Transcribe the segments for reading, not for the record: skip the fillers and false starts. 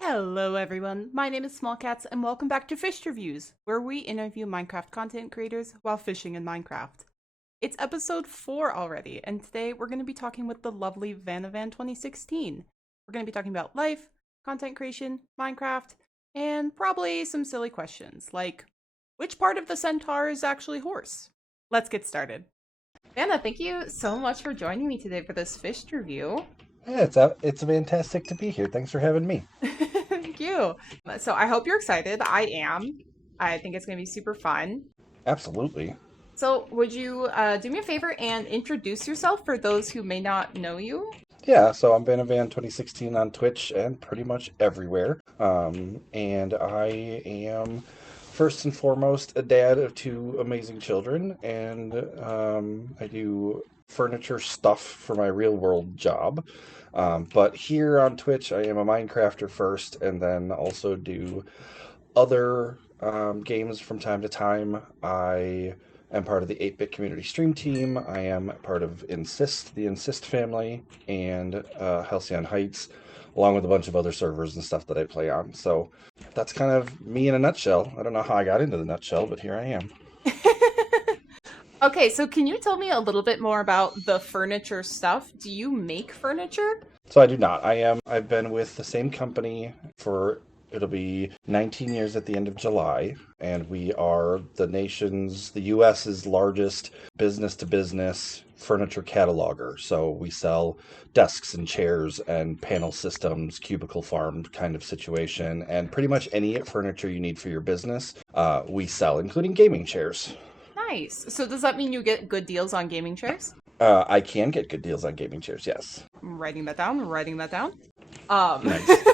Hello everyone, my name is SmoLCatzZ and welcome back to Fishterviews, where we interview Minecraft content creators while fishing in Minecraft. It's episode 4 already, and today we're going to be talking with the lovely VannahVan2016. We're going to be talking about life, content creation, Minecraft, and probably some silly questions, like, which part of the centaur is actually horse? Let's get started. Vannah, thank you so much for joining me today for this Fishterview. Yeah, it's fantastic to be here. Thanks for having me. Thank you. So I hope you're excited. I am. I think it's going to be super fun. Absolutely. So would you do me a favor and introduce yourself for those who may not know you? Yeah, so I'm VannahVan2016 on Twitch and pretty much everywhere. And I am first and foremost a dad of 2 amazing children, and I do furniture stuff for my real world job. But here on Twitch, I am a Minecrafter first, and then also do other games from time to time. I am part of the 8-bit community stream team. I am part of the Insist family, and Halcyon Heights, along with a bunch of other servers and stuff that I play on. So that's kind of me in a nutshell. I don't know how I got into the nutshell, but here I am. Okay, so can you tell me a little bit more about the furniture stuff? Do you make furniture? So I do not. I've been with the same company for, it'll be 19 years at the end of July, and we are the US's largest business-to-business furniture cataloger. So we sell desks and chairs and panel systems, cubicle farm kind of situation, and pretty much any furniture you need for your business, we sell, including gaming chairs. Nice. So does that mean you get good deals on gaming chairs? I can get good deals on gaming chairs, yes. I'm writing that down, Nice.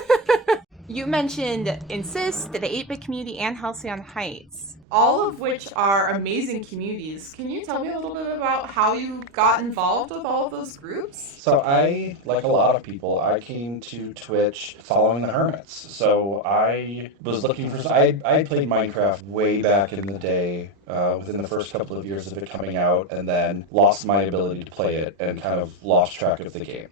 You mentioned Insist, the 8-bit community, and Halcyon Heights, all of which are amazing communities. Can you tell me a little bit about how you got involved with all of those groups? So I, like a lot of people, I came to Twitch following the Hermits. So I was looking for... I played Minecraft way back in the day, within the first couple of years of it coming out, and then lost my ability to play it and kind of lost track of the game.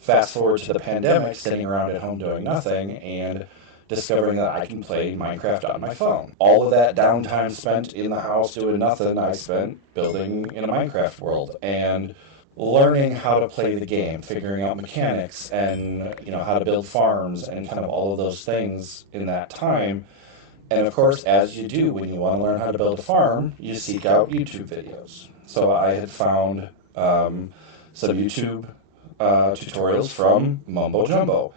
Fast forward to the pandemic, sitting around at home doing nothing, and discovering that I can play Minecraft on my phone. All of that downtime spent in the house doing nothing, I spent building in a Minecraft world and learning how to play the game, figuring out mechanics and, how to build farms and kind of all of those things in that time. And of course, as you do when you want to learn how to build a farm, you seek out YouTube videos. So I had found some YouTube tutorials from Mumbo Jumbo.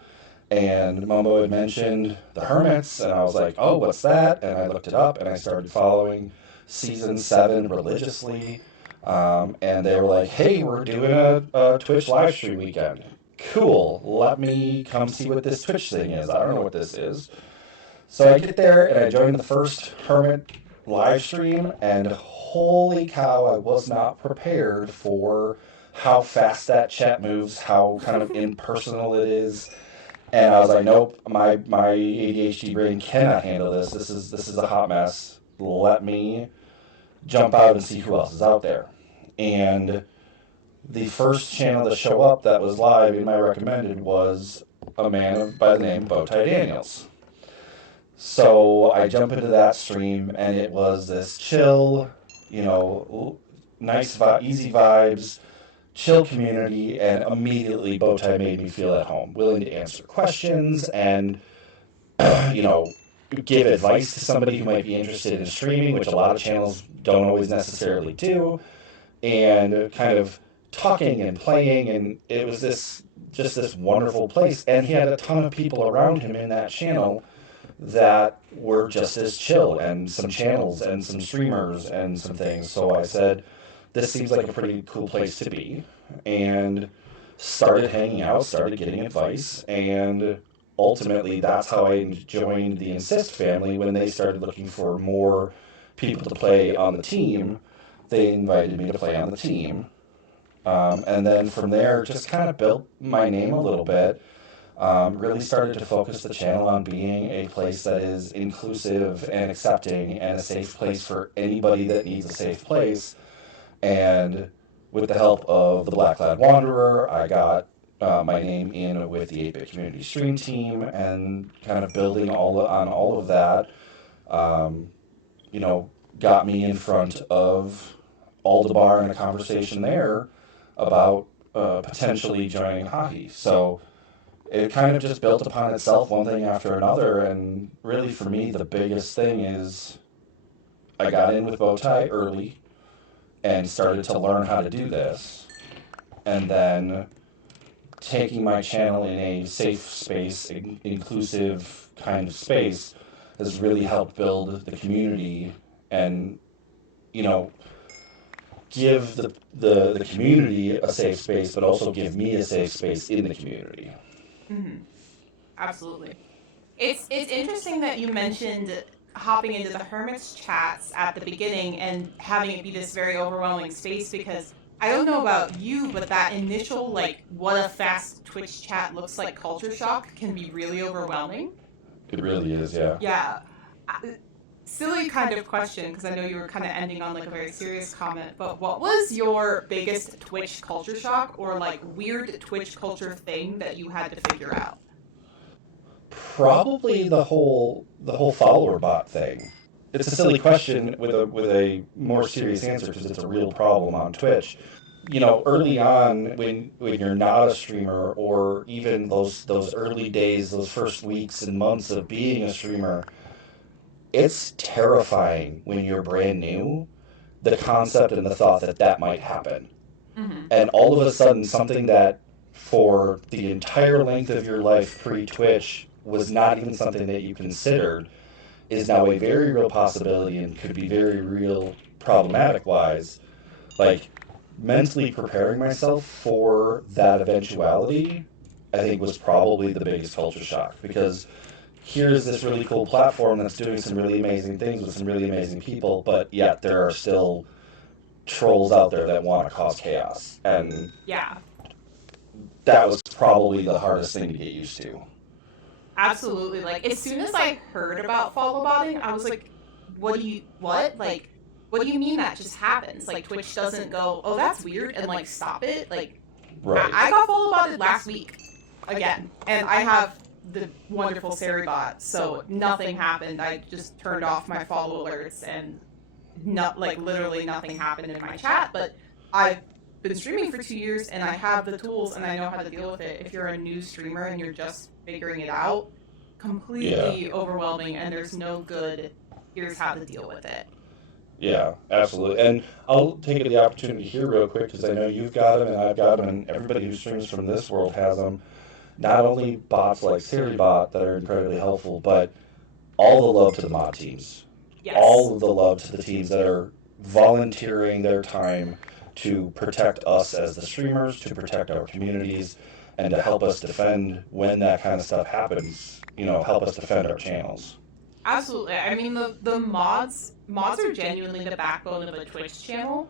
And Mumbo had mentioned the Hermits, and I was like, oh, what's that? And I looked it up, and I started following Season 7 religiously. And they were like, hey, we're doing a Twitch live stream weekend. Cool, let me come see what this Twitch thing is. I don't know what this is. So I get there, and I join the first Hermit live stream, and holy cow, I was not prepared for how fast that chat moves, how kind of impersonal it is. And I was like, nope, my ADHD brain cannot handle this. This is a hot mess. Let me jump out and see who else is out there. And the first channel to show up that was live in my recommended was a man by the name of Bowtie Daniels. So I jump into that stream, and it was this chill, nice, easy vibes, chill community, and immediately Bowtie made me feel at home, willing to answer questions and, give advice to somebody who might be interested in streaming, which a lot of channels don't always necessarily do, and kind of talking and playing, and it was this wonderful place. And he had a ton of people around him in that channel that were just as chill, and some channels and some streamers and some things. So I said, this seems like a pretty cool place to be, and started hanging out, started getting advice, and ultimately that's how I joined the Insist family. When they started looking for more people to play on the team, they invited me to play on the team. And then from there, just kind of built my name a little bit. really started to focus the channel on being a place that is inclusive and accepting and a safe place for anybody that needs a safe place. And with the help of the Black Cloud Wanderer, I got my name in with the 8-Bit Community Stream Team, and kind of building on all of that, um, you know, got me in front of Aldebar in a conversation there about potentially joining Hahi. So it kind of just built upon itself, one thing after another, and really for me, the biggest thing is I got in with Bowtie early and started to learn how to do this, and then taking my channel in a safe space, inclusive kind of space, has really helped build the community and, you know, give the community a safe space, but also give me a safe space in the community. Mm-hmm. Absolutely. It's interesting that you mentioned hopping into the Hermit's chats at the beginning and having it be this very overwhelming space, because I don't know about you, but that initial, like, what a fast Twitch chat looks like culture shock can be really overwhelming. It really is, yeah. Yeah. Silly kind of question, because I know you were kind of ending on like a very serious comment, but what was your biggest Twitch culture shock or like weird Twitch culture thing that you had to figure out? Probably the whole follower bot thing. It's a silly question with a more serious answer because it's a real problem on Twitch. You know, early on when you're not a streamer, or even those early days, those first weeks and months of being a streamer, it's terrifying when you're brand new, the concept and the thought that that might happen. Mm-hmm. And all of a sudden, something that for the entire length of your life pre-Twitch was not even something that you considered is now a very real possibility and could be very real problematic wise. Like, mentally preparing myself for that eventuality, I think, was probably the biggest culture shock, because here's this really cool platform that's doing some really amazing things with some really amazing people, but yet there are still trolls out there that want to cause chaos. And Yeah. that was probably the hardest thing to get used to. Absolutely. Like, as soon as I heard about follow botting, I was like, what? Like, what do you mean that just happens? Like, Twitch doesn't go, oh, that's weird, and like stop it? Like, Right. I got follow botted last week again, and I have the wonderful Sari bot, so nothing happened. I just turned off my follow alerts, and not like literally nothing happened in my chat. But I've been streaming for 2 years, and I have the tools, and I know how to deal with it. If you're a new streamer and you're just figuring it out, completely overwhelming, and there's no good, here's how to deal with it. Yeah, absolutely. And I'll take the opportunity here real quick, because I know you've got them and I've got them, and everybody who streams from this world has them. Not only bots like SiriBot that are incredibly helpful, but all the love to the mod teams. Yes. All of the love to the teams that are volunteering their time to protect us as the streamers, to protect our communities, and to help us defend when that kind of stuff happens. You know, help us defend our channels. Absolutely. I mean, the mods are genuinely the backbone of a Twitch channel.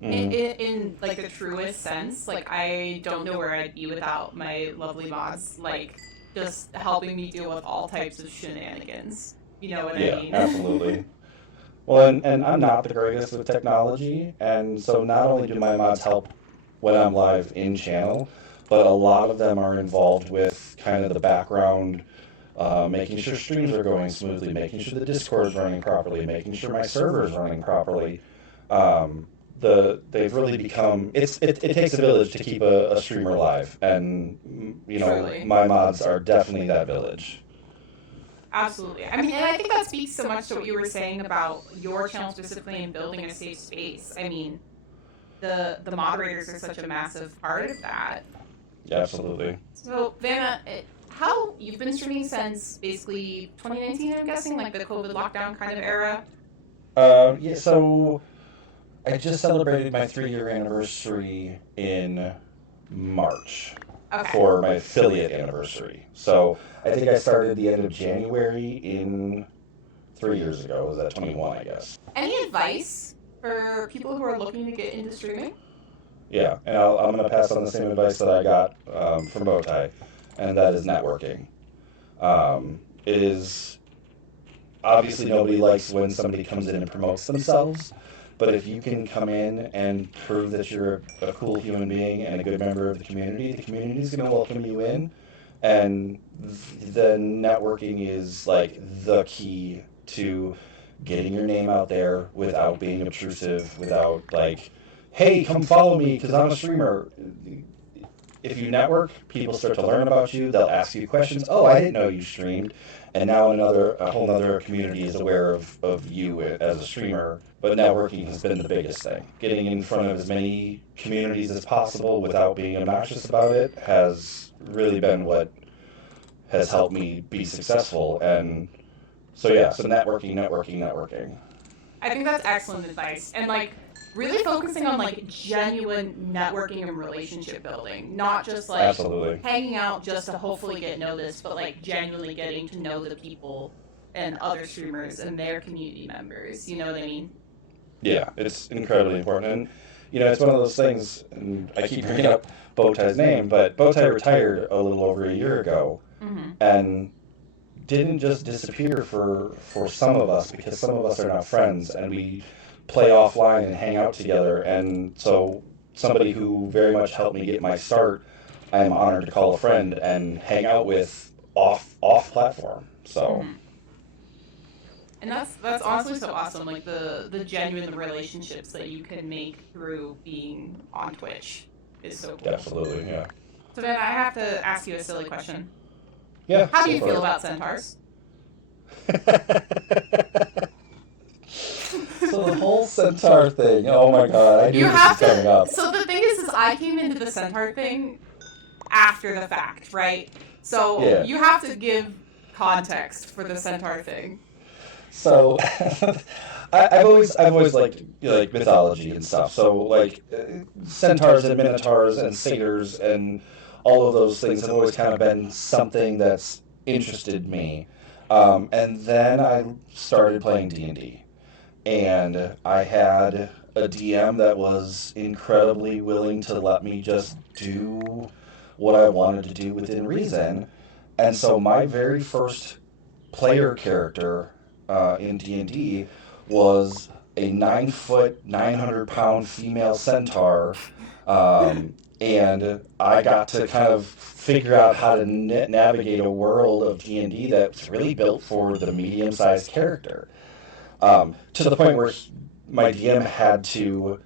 In like the truest sense. Like, I don't know where I'd be without my lovely mods, like, just helping me deal with all types of shenanigans. You know what I mean? Yeah, absolutely. Well, and I'm not the greatest with technology, and so not only do my mods help when I'm live in channel, but a lot of them are involved with kind of the background, making sure streams are going smoothly, making sure the Discord's running properly, making sure my server's running properly. They've really become, it takes a village to keep a streamer alive, and you know, Truly. my mods are definitely that village. Absolutely. I mean, and I think that speaks so much to what you were saying about your channel specifically and building a safe space. I mean, the moderators are such a massive part of that. Yeah, absolutely. So, Vannah, how you've been streaming since basically 2019, I'm guessing, like the COVID lockdown kind of era? Yeah, so I just celebrated my 3-year anniversary in March. Okay. For my affiliate anniversary. So I think I started the end of January in 3 years ago. Was that 21, I guess? Any advice for people who are looking to get into streaming? Yeah, and I'm going to pass on the same advice that I got from Bowtie. and that is networking. It is obviously nobody likes when somebody comes in and promotes themselves, but if you can come in and prove that you're a cool human being and a good member of the community is going to welcome you in, and the networking is like the key to getting your name out there without being obtrusive, without like, hey, come follow me because I'm a streamer. If you network, people start to learn about you. They'll ask you questions. Oh, I didn't know you streamed. And now a whole other community is aware of you as a streamer. But networking has been the biggest thing. Getting in front of as many communities as possible without being obnoxious about it has really been what has helped me be successful. And so yeah, so networking. I think that's excellent advice. And like really focusing on like genuine networking and relationship building, not just like Absolutely. hanging out just to hopefully get noticed, but like genuinely getting to know the people and other streamers and their community members. You know what I mean? Yeah, it's incredibly important. And, it's one of those things, and I keep bringing up Bowtie's name, but Bowtie retired a little over a year ago and didn't just disappear for some of us, because some of us are now friends and we play offline and hang out together. And so somebody who very much helped me get my start, I'm honored to call a friend and hang out with off platform. So And that's honestly so awesome, like the genuine relationships that you can make through being on Twitch is so cool. absolutely, yeah. So then I have to ask you a silly question. Yeah. How do you feel about centaurs? So the whole centaur thing, oh my god, I knew this was coming up. So the thing is I came into the centaur thing after the fact, right? So Yeah. you have to give context for the centaur thing. So I've always liked mythology and stuff. So like centaurs and minotaurs and satyrs and all of those things have always kind of been something that's interested me. And then I started playing D&D. And I had a DM that was incredibly willing to let me just do what I wanted to do within reason. And so my very first player character in D&D was a 9-foot, 900-pound female centaur. And I got to kind of figure out how to navigate a world of D&D that's really built for the medium-sized character. To the point where my DM had to,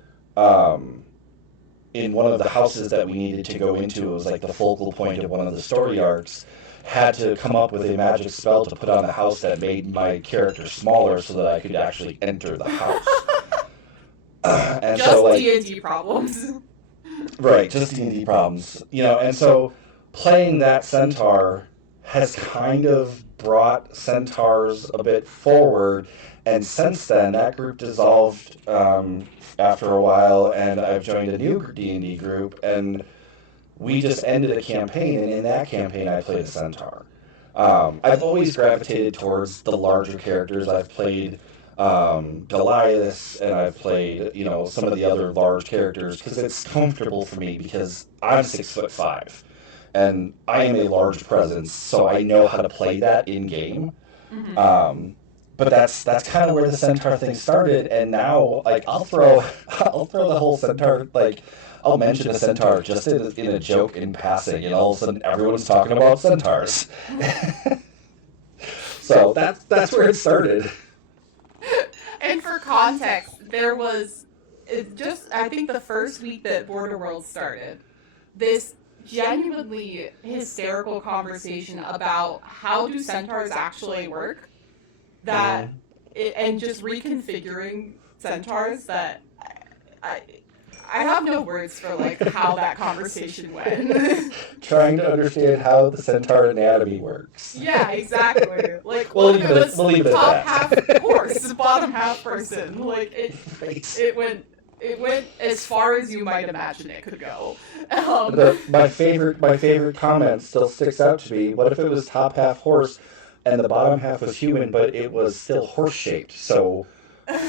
in one of the houses that we needed to go into, it was like the focal point of one of the story arcs, had to come up with a magic spell to put on the house that made my character smaller so that I could actually enter the house. And just so, like, D&D problems. Right, just D&D problems. And so playing that centaur has kind of brought centaurs a bit forward, and since then that group dissolved after a while, and I've joined a new D&D group, and we just ended a campaign, and in that campaign I played a centaur. I've always gravitated towards the larger characters. I've played Goliath, and I've played, some of the other large characters because it's comfortable for me because I'm 6'5", and I am a large presence, so I know how to play that in game. But that's kind of where the centaur thing started, and now like I'll throw the whole centaur, like I'll mention a centaur just in a joke in passing, and all of a sudden everyone's talking about centaurs. So that's where it started. And for context, there was I think the first week that Border World started, this genuinely hysterical conversation about how do centaurs actually work, and just reconfiguring centaurs that I have no words for like how that conversation went. Trying to understand how the centaur anatomy works. Yeah, exactly. Like, we'll what if it was top half horse, bottom half person? Like it went as far as you might imagine it could go. My favorite comment still sticks out to me. What if it was top half horse and the bottom half was human, but it was still horse shaped? So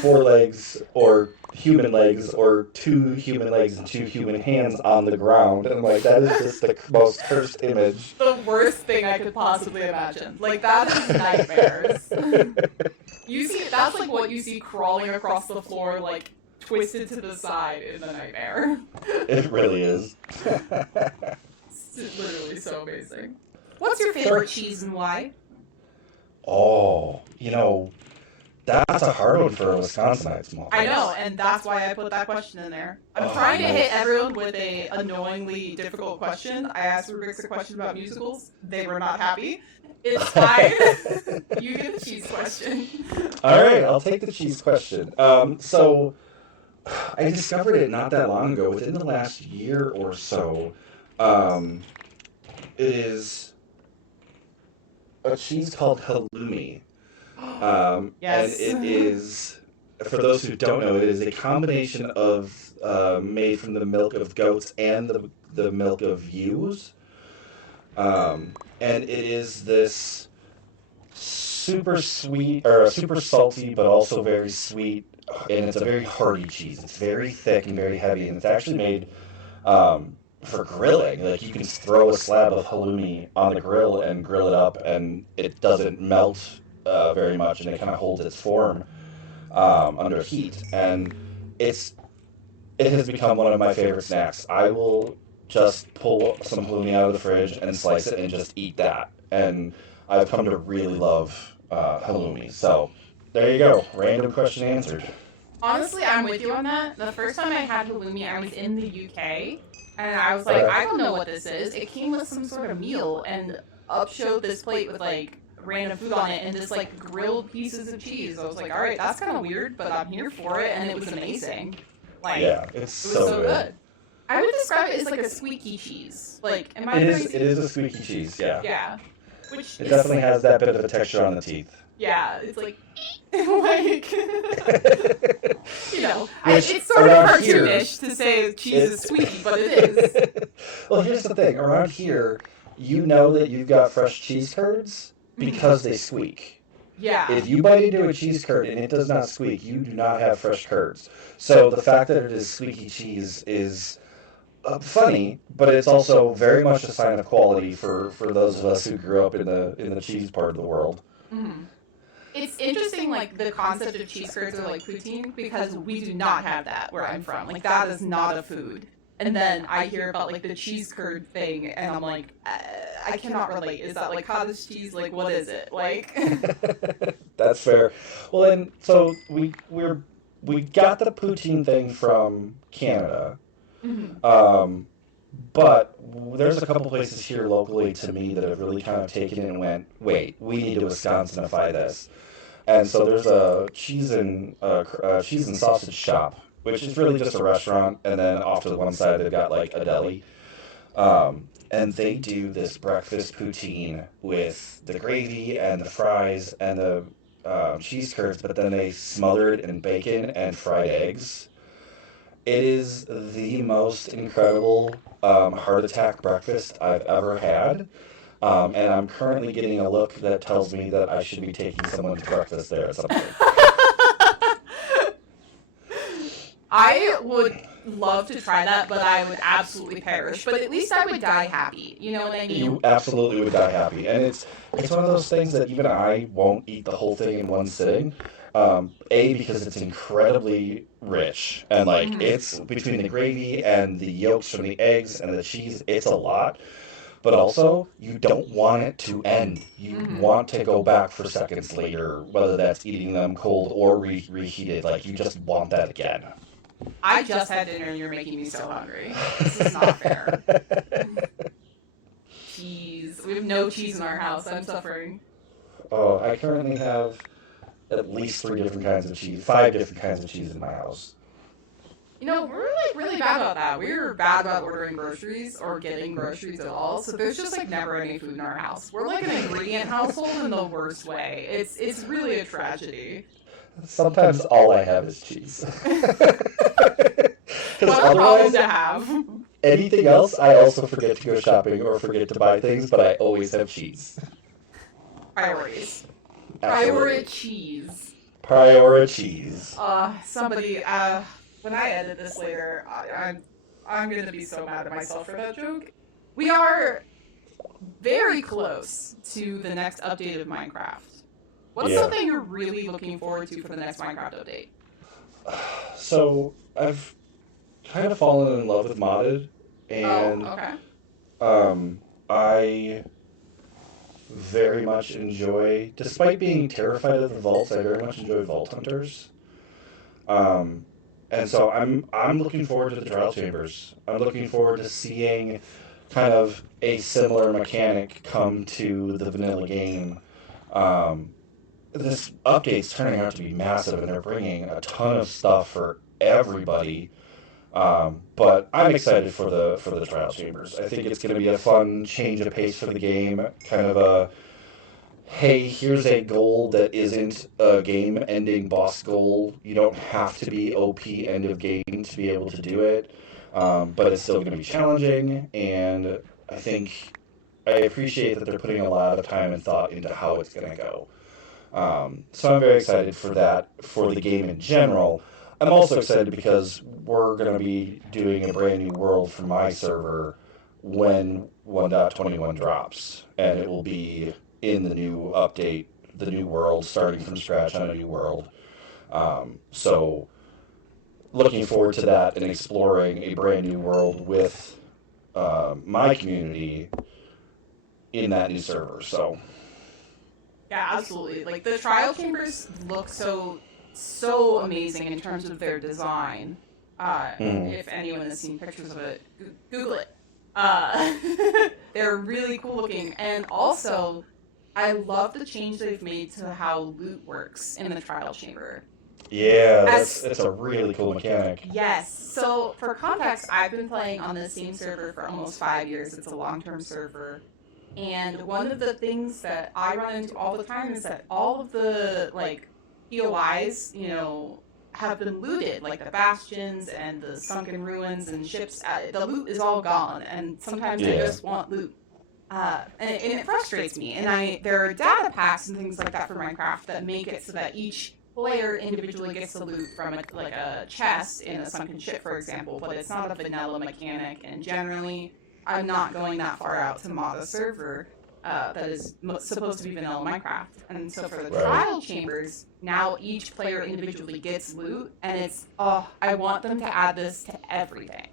4 legs or human legs or 2 human legs and 2 human hands on the ground. And I'm like, that is just the most cursed image. The worst thing I could possibly imagine. Like, that is nightmares. You see, that's like what you see crawling across the floor, like, twisted to the side in the nightmare. It really is. It's literally so amazing. What's your favorite cheese and why? Oh, that's a hard one for a Wisconsinite small. I know, and that's why I put that question in there. I'm trying to hit everyone with a annoyingly difficult question. I asked Rubik's a question about musicals. They were not happy. It's fine. You get the cheese question. All right, I'll take the cheese question. So I discovered it not that long ago, within the last year or so. It is a cheese called halloumi. Yes. And it is, for those who don't know, it is a combination of made from the milk of goats and the milk of ewes. And it is this super sweet, or super salty, but also very sweet, and it's a very hearty cheese. It's very thick and very heavy, and it's actually made for grilling. Like, you can throw a slab of halloumi on the grill and grill it up, and it doesn't melt very much, and it kind of holds its form under heat. And it has become one of my favorite snacks. I will just pull some halloumi out of the fridge and slice it and just eat that. And I've come to really love halloumi. So there you go. Random question answered. Honestly, I'm with you on that. The first time I had halloumi, I was in the UK, and I was like, I don't know what this is. It came with some sort of meal, and up showed this plate with, like, random food on it, and just, like, grilled pieces of cheese. I was like, alright, that's kind of weird, but I'm here for it, and it was amazing. Like, Yeah, it was so so good. I would describe it as, like, a squeaky cheese. Like, am I crazy? It is a squeaky cheese, yeah. Yeah. Which It definitely has that bit of a texture on the teeth. Yeah, it's like, like, it's sort of cartoonish to say cheese is sweet, but it is. Well, here's the thing. Around here, you know that you've got fresh cheese curds because they squeak. Yeah. If you bite into a cheese curd and it does not squeak, you do not have fresh curds. So the fact that it is squeaky cheese is funny, but it's also very much a sign of quality for those of us who grew up in the cheese part of the world. Mm-hmm. It's interesting, like, the concept of cheese curds or, like, poutine, because we do not have that where I'm from. Like, that is not a food. And then I hear about, like, the cheese curd thing, and I'm like, I cannot relate. Is that, like, cottage cheese? Like, what is it? Like... That's fair. Well, and so we got the poutine thing from Canada. Mm-hmm. But there's a couple places here locally to me that have really kind of taken it and went, wait, we need to Wisconsinify this. And so there's a cheese and sausage shop, which is really just a restaurant, and then off to the one side they've got like a deli. And they do this breakfast poutine with the gravy and the fries and the cheese curds, but then they smother it in bacon and fried eggs. It is the most incredible heart attack breakfast I've ever had. And I'm currently getting a look that tells me that I should be taking someone to breakfast there at some point. I would love to try that, but I would absolutely perish. But at least I would die happy. You know what I mean? You absolutely would die happy. And it's one of those things that even I won't eat the whole thing in one sitting. Because it's incredibly rich, and like it's between the gravy and the yolks from the eggs and the cheese, it's a lot. But also, you don't want it to end. You want to go back for seconds later, whether that's eating them cold or reheated. Like, you just want that again. I just had dinner and you're making me so hungry. This is not fair. Cheese. We have no cheese in our house. I'm suffering. Oh, I currently have at least 5 different kinds of cheese in my house. You know, we're like really bad about that. We're bad about ordering groceries or getting groceries at all. So there's just like never any food in our house. We're like an ingredient household in the worst way. It's really a tragedy. Sometimes all I have is cheese. What a problem to have. Anything else, I also forget to go shopping or forget to buy things, but I always have cheese. Priorities. Absolutely. Priority cheese. Priorities. Somebody, when I edit this later, I'm gonna be so mad at myself for that joke. We are very close to the next update of Minecraft. What's something you're really looking forward to for the next Minecraft update? So I've kind of fallen in love with modded, Oh, and okay. I very much enjoy, despite being terrified of the vaults, I very much enjoy vault hunters. Um, and so I'm looking forward to the trial chambers. I'm looking forward to seeing kind of a similar mechanic come to the vanilla game. Um, this update's turning out to be massive, and they're bringing a ton of stuff for everybody. But I'm excited for the trial chambers. I think it's going to be a fun change of pace for the game. Kind of a hey, here's a goal that isn't a game-ending boss goal. You don't have to be OP end of game to be able to do it, but it's still going to be challenging. And I think I appreciate that they're putting a lot of time and thought into how it's going to go. So I'm very excited for that, for the game in general. I'm also excited because we're going to be doing a brand new world for my server when 1.21 drops, and it will be in the new update, the new world, starting from scratch on a new world. So looking forward to that and exploring a brand new world with my community in that new server. So Yeah, absolutely. Like the trial chambers look so amazing in terms of their design. If anyone has seen pictures of it, Google it. Uh, they're really cool looking, and also I love the change they've made to how loot works in the trial chamber. yeah, that's a really cool mechanic. Yes. So for context, I've been playing on the same server for almost 5 years. It's a long-term server. And one of the things that I run into all the time is that all of the like POIs, have been looted, like the bastions and the sunken ruins and ships. The loot is all gone, and sometimes I Yeah. just want loot. And it frustrates me. And there are data packs and things like that for Minecraft that make it so that each player individually gets the loot from a chest in a sunken ship, for example. But it's not a vanilla mechanic, and generally I'm not going that far out to mod a server that is supposed to be vanilla Minecraft. And so for the trial chambers, now each player individually gets loot, and I want them to add this to everything.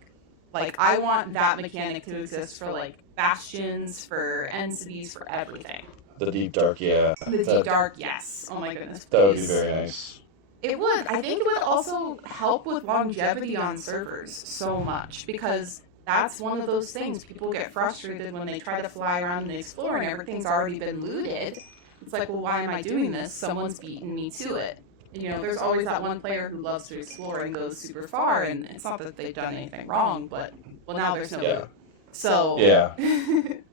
Like, I want that mechanic to exist for, like, bastions, for end cities, for everything. The deep dark, yeah. The deep dark, yes. Oh my goodness, please. That would be very nice. It would. I think it would also help with longevity on servers so much, because that's one of those things. People get frustrated when they try to fly around and explore and everything's already been looted. It's like, well, why am I doing this? Someone's beaten me to it. There's always that one player who loves to explore and goes super far, and it's not that they've done anything wrong, but, well, now there's no loot. So, yeah.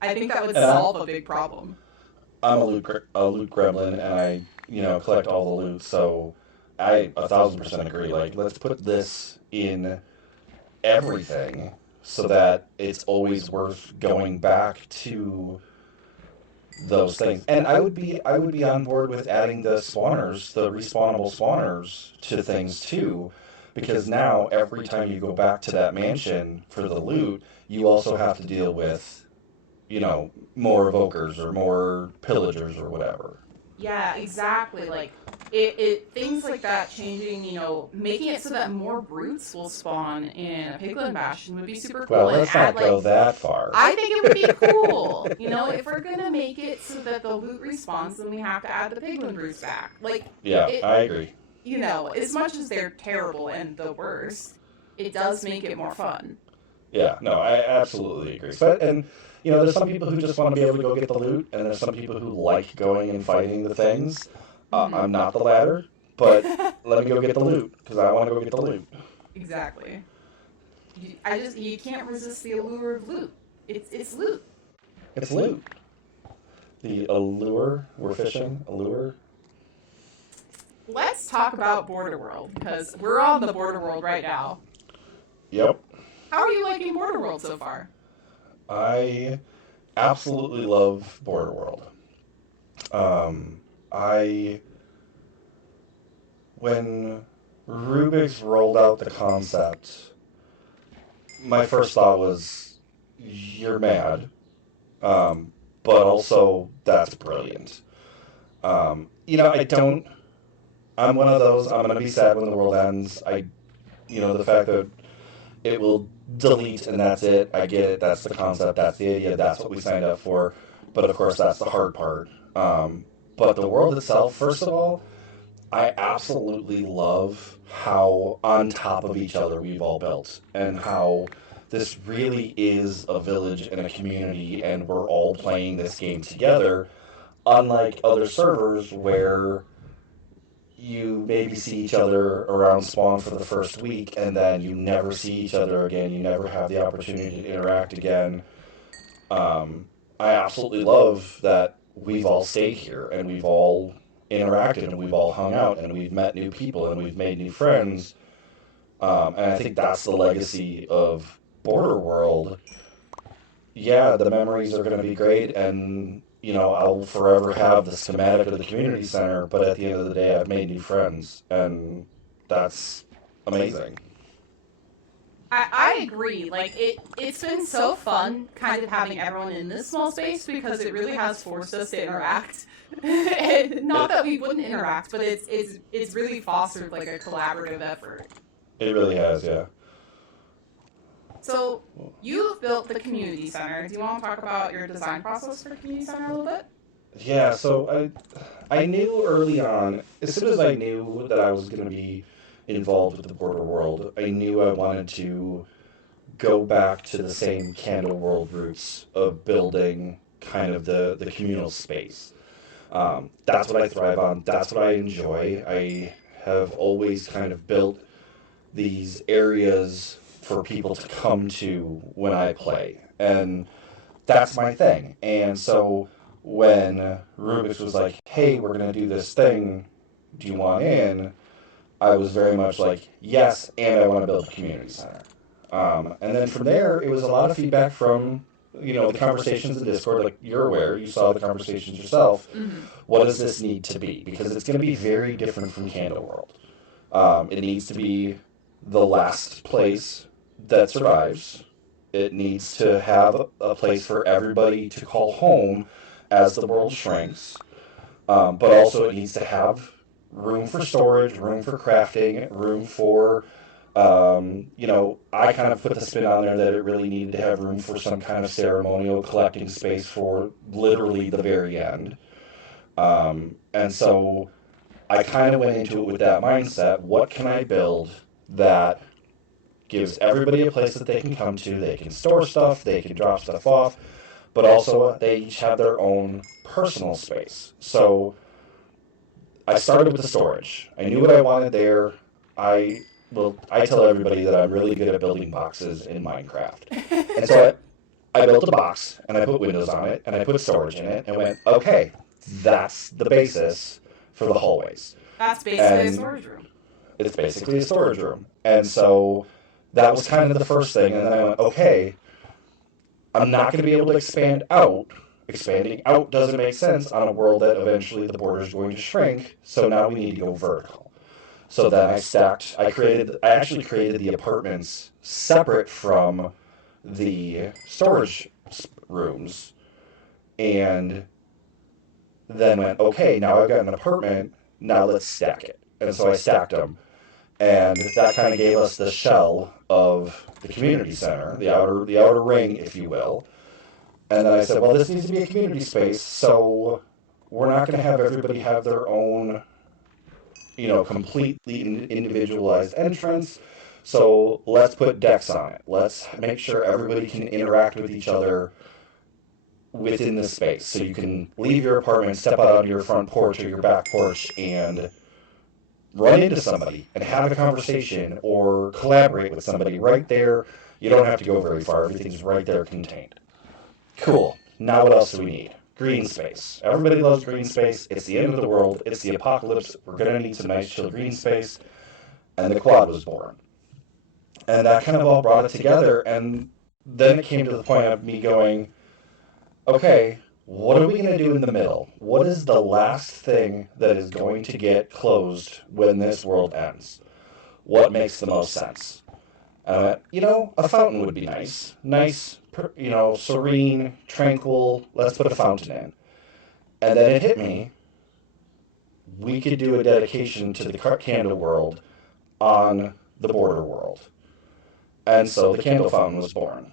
I think that would solve a big problem. I'm a loot gremlin, and I, collect all the loot, so I 1,000% agree. Like, let's put this in everything so that it's always worth going back to those things. And I would be on board with adding the spawners, the respawnable spawners to things too, because now every time you go back to that mansion for the loot, you also have to deal with, more evokers or more pillagers or whatever. Yeah, exactly. Like things like that changing, making it so that more brutes will spawn in a piglin bastion would be super cool. Well, let's not go that far. I think it would be cool. If we're gonna make it so that the loot respawns, then we have to add the piglin brutes back. I agree. As much as they're terrible and the worst, it does make it more fun. Yeah, no, I absolutely agree. And there's some people who just want to be able to go get the loot, and there's some people who like going and fighting the things. I'm not the latter, but let me go get the loot, because I want to go get the loot. Exactly. You can't resist the allure of loot. It's loot. It's loot. The allure, we're fishing, allure. Let's talk about Border World, because we're on the Border World right now. Yep. How are you liking Border World so far? I absolutely love Border World. when Rubik's rolled out the concept, my first thought was, you're mad. But also, that's brilliant. I don't. I'm one of those. I'm gonna be sad when the world ends. The fact that it will delete and that's it. I get it. That's the concept. That's the idea. That's what we signed up for. But of course, that's the hard part. But the world itself, first of all, I absolutely love how on top of each other we've all built, and how this really is a village and a community, and we're all playing this game together, unlike other servers where you maybe see each other around spawn for the first week and then you never see each other again. You never have the opportunity to interact again. I absolutely love that we've all stayed here and we've all interacted and we've all hung out and we've met new people and we've made new friends. And I think that's the legacy of Border World. Yeah, the memories are going to be great, and I'll forever have the schematic of the community center. But at the end of the day, I've made new friends, and that's amazing. I agree. Like it's been so fun kind of having everyone in this small space because it really has forced us to interact. And not that we wouldn't interact, but it's really fostered like a collaborative effort. It really has, yeah. So you've built the community center. Do you want to talk about your design process for community center a little bit? Yeah, so I knew early on, as soon as I knew that I was going to be involved with the Border World, I knew I wanted to go back to the same Candle World roots of building kind of the communal space. That's what I thrive on. That's what I enjoy. I have always kind of built these areas for people to come to when I play. And that's my thing. And so when Rubik's was like, hey, we're going to do this thing, do you want in? I was very much like, yes, and I want to build a community center. And then from there, it was a lot of feedback from, the conversations in Discord. Like, you're aware, you saw the conversations yourself. Mm-hmm. What does this need to be? Because it's going to be very different from Candle World. It needs to be the last place that survives. It needs to have a place for everybody to call home as the world shrinks. But also it needs to have room for storage, room for crafting, room for, I kind of put the spin on there that it really needed to have room for some kind of ceremonial collecting space for literally the very end. And so I kind of went into it with that mindset. What can I build that gives everybody a place that they can come to? They can store stuff, they can drop stuff off, but also they each have their own personal space. So I started with the storage. I knew what I wanted there. I tell everybody that I'm really good at building boxes in Minecraft. And so I built a box, and I put windows on it, and I put storage in it, and went, okay, that's the basis for the hallways. That's basically a storage room. It's basically a storage room. And so that was kind of the first thing, and then I went, okay, I'm not going to be able to expand out. Expanding out doesn't make sense on a world that eventually the border is going to shrink, so now we need to go vertical. So then I actually created the apartments separate from the storage rooms, and then went, okay, now I've got an apartment, now let's stack it. And so I stacked them. And that kind of gave us the shell of the community center, the outer ring, if you will. And then I said, well, this needs to be a community space, so we're not going to have everybody have their own, completely individualized entrance. So let's put decks on it. Let's make sure everybody can interact with each other within the space. So you can leave your apartment, step out onto your front porch or your back porch, and run into somebody and have a conversation or collaborate with somebody right there. You don't have to go very far. Everything's right there contained. Cool. Now what else do we need? Green space. Everybody loves green space. It's the end of the world. It's the apocalypse. We're going to need some nice chill green space. And the quad was born. And that kind of all brought it together. And then it came to the point of me going, okay, What are we going to do in the middle? What is the last thing that is going to get closed when this world ends? What makes the most sense? A fountain would be nice. Nice, serene, tranquil. Let's put a fountain in. And then it hit me. We could do a dedication to the candle world on the border world. And so the candle fountain was born.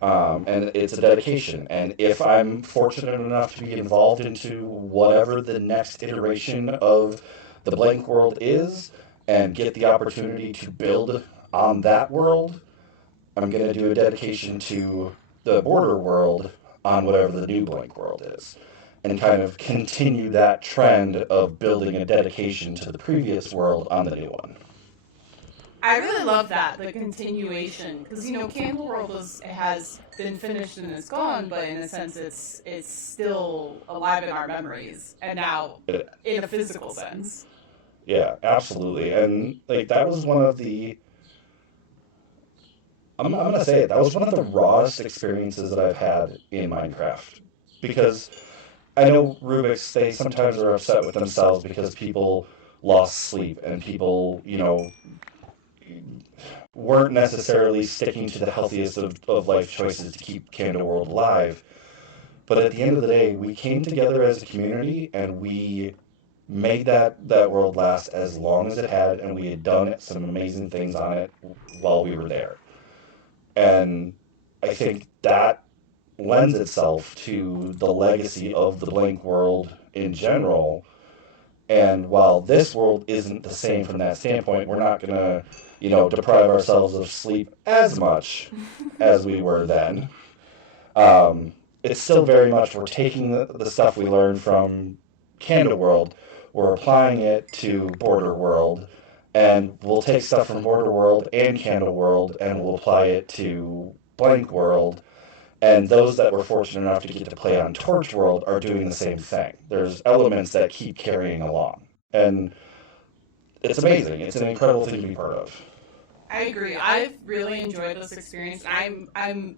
And it's a dedication. And if I'm fortunate enough to be involved into whatever the next iteration of the blank world is, and get the opportunity to build on that world, I'm going to do a dedication to the border world on whatever the new blank world is. And kind of continue that trend of building a dedication to the previous world on the new one. I really love that, the continuation, because Candle World has been finished and it's gone, but in a sense, it's still alive in our memories, and now in a physical sense. Yeah, absolutely. And like that was one of the I'm gonna say it, that was one of the rawest experiences that I've had in Minecraft. Because I know Rubik's, they sometimes are upset with themselves because people lost sleep and people, weren't necessarily sticking to the healthiest of life choices to keep Candle World alive. But at the end of the day, we came together as a community and we made that world last as long as it had, and we had done some amazing things on it while we were there. And I think that lends itself to the legacy of the blank world in general. And while this world isn't the same from that standpoint, we're not going to, deprive ourselves of sleep as much as we were then. It's still very much, we're taking the stuff we learned from Candle World, we're applying it to Border World, and we'll take stuff from Border World and Candle World, and we'll apply it to Blank World. And those that were fortunate enough to get to play on Torch World are doing the same thing. There's elements that keep carrying along. And it's amazing. It's an incredible thing to be part of. I agree. I've really enjoyed this experience. I'm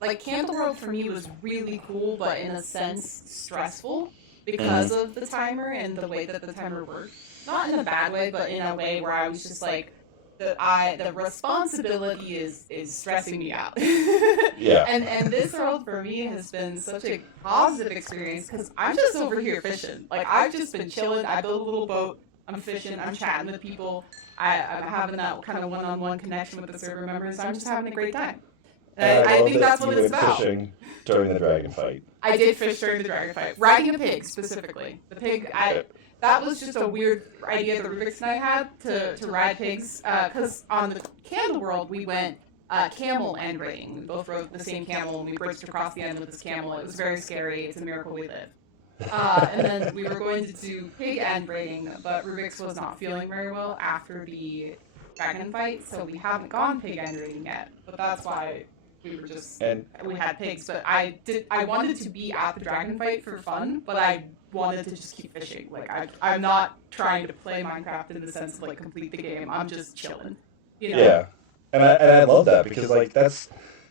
like, Candle World for me was really cool, but in a sense stressful because Mm-hmm. of the timer and the way that the timer worked. Not in a bad way, but in a way where I was just like, the responsibility is stressing me out. Yeah. And this world for me has been such a positive experience because I'm just over here fishing. Like, I've just been chilling. I built a little boat. I'm fishing. I'm chatting with people. I'm having that kind of one-on-one connection with the server members. I'm just having a great time. And And I I love think that that's you what it's went about. fishing during the dragon fight. I did fish during the dragon fight, riding a pig specifically. The pig, that was just a weird idea that Rubik's and I had to ride pigs. Because on the Candle World, we went camel end raiding. We both rode the same camel and we bridged across the end with this camel. It was very scary. It's a miracle we lived. And then we were going to do pig end raiding, but Rubik's was not feeling very well after the dragon fight, so we haven't gone pig end raiding yet. But that's why And we had pigs. But I wanted to be at the dragon fight for fun, but I wanted to just keep fishing. Like, I'm not trying to play Minecraft in the sense of like complete the game. I'm just chilling, you know. yeah, and I love that because like that's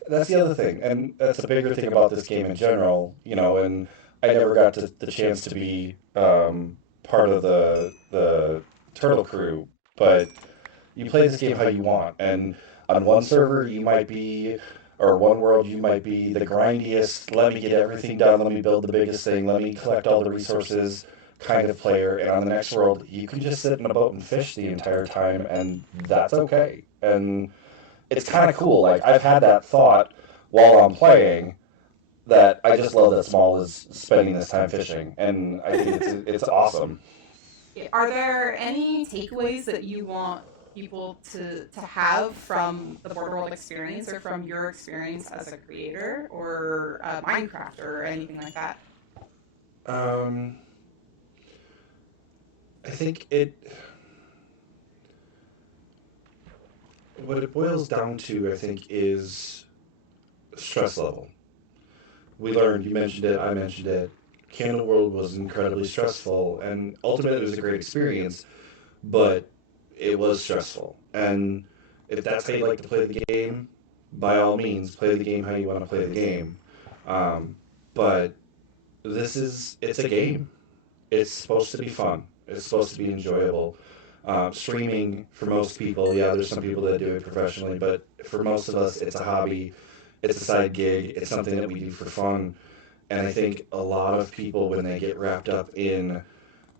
the other thing, and that's a bigger thing about this game in general, And I never got the chance to be part of the turtle crew, but you play this game how you want, and on one server you might be, or one world you might be the grindiest. Let me get everything done. Let me build the biggest thing. Let me collect all the resources. Kind of player, and on the next world, you can just sit in a boat and fish the entire time, and that's okay. And it's kind of cool. Like I've had that thought while I'm playing that I just love that Small is spending this time fishing, and I think it's awesome. Are there any takeaways that you want people to have from the Border World experience or from your experience as a creator or a Minecraft or anything like that? Um, I think what it boils down to, I think, is stress level. We learned, you mentioned it, I mentioned it. Candle World was incredibly stressful, and ultimately it was a great experience, but it was stressful. And if that's how you like to play the game, by all means, play the game how you want to play the game. Um, but it's a game. It's supposed to be fun. It's supposed to be enjoyable. Streaming for most people, yeah, there's some people that do it professionally, but for most of us, it's a hobby. It's a side gig. It's something that we do for fun. And I think a lot of people, when they get wrapped up in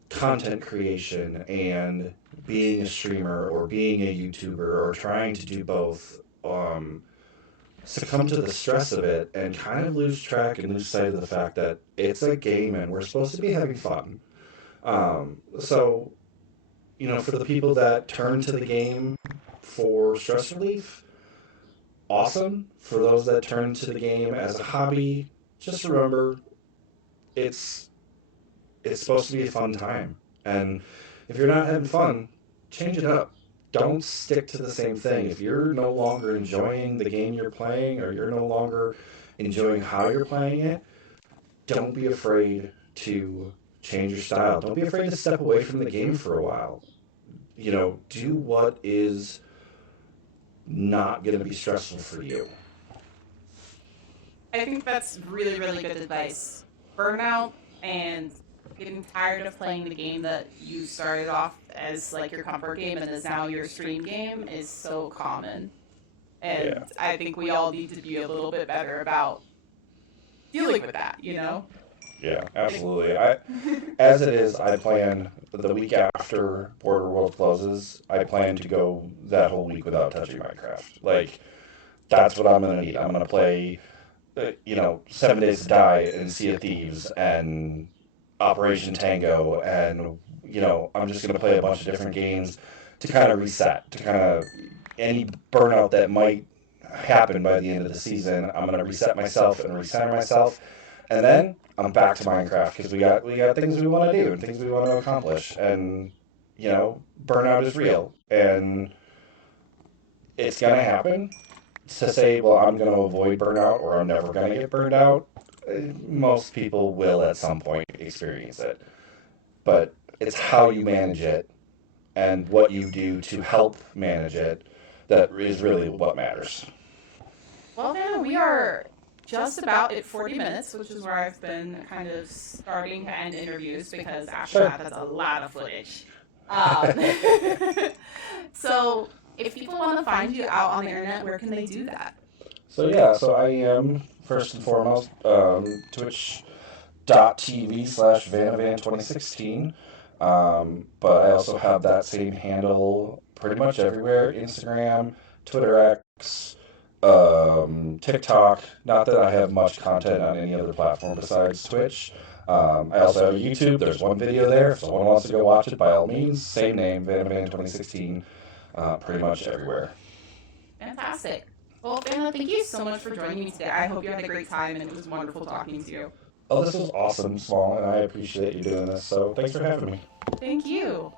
content creation and being a streamer or being a YouTuber or trying to do both, succumb to the stress of it and kind of lose track and lose sight of the fact that it's a game and we're supposed to be having fun. So, for the people that turn to the game for stress relief, awesome. For those that turn to the game as a hobby, just remember it's it's supposed to be a fun time. And if you're not having fun, change it up. Don't stick to the same thing. If you're no longer enjoying the game you're playing or you're no longer enjoying how you're playing it, don't be afraid to change your style. Don't be afraid to step away from the game for a while. Do what is not going to be stressful for you. I think that's really, really good advice. Burnout and getting tired of playing the game that you started off as like your comfort game and is now your stream game is so common. And Yeah. I think we all need to be a little bit better about dealing with that, you know? Yeah, absolutely. As it is, I plan the week after Border World closes, I plan to go that whole week without touching Minecraft. Like, that's what I'm gonna need. I'm gonna play, 7 Days to Die and Sea of Thieves and Operation Tango, and I'm just gonna play a bunch of different games to kind of reset, to kind of any burnout that might happen by the end of the season. I'm gonna reset myself and recenter myself, and then I'm back to Minecraft because we got things we want to do and things we want to accomplish, and burnout is real, and it's gonna happen. To say, well, I'm going to avoid burnout or I'm never going to get burned out, most people will at some point experience it. But it's how you manage it and what you do to help manage it that is really what matters. Well, then we are just about at 40 minutes, which is where I've been kind of starting to end interviews because after Sure. that's a lot of footage. Um, so, if people want to find you out on the internet, where can they do that? So I am, first and foremost, twitch.tv/ VannahVan2016. But I also have that same handle pretty much everywhere: Instagram, Twitter X, TikTok. Not that I have much content on any other platform besides Twitch. I also have a YouTube. There's one video there. If someone wants to go watch it, by all means, same name, VannahVan2016, pretty much everywhere. Fantastic. Well, Vannah, thank you so much for joining me today. I hope you had a great time and it was wonderful talking to you. Oh, this was awesome, Small, and I appreciate you doing this, so thanks for having me. Thank you.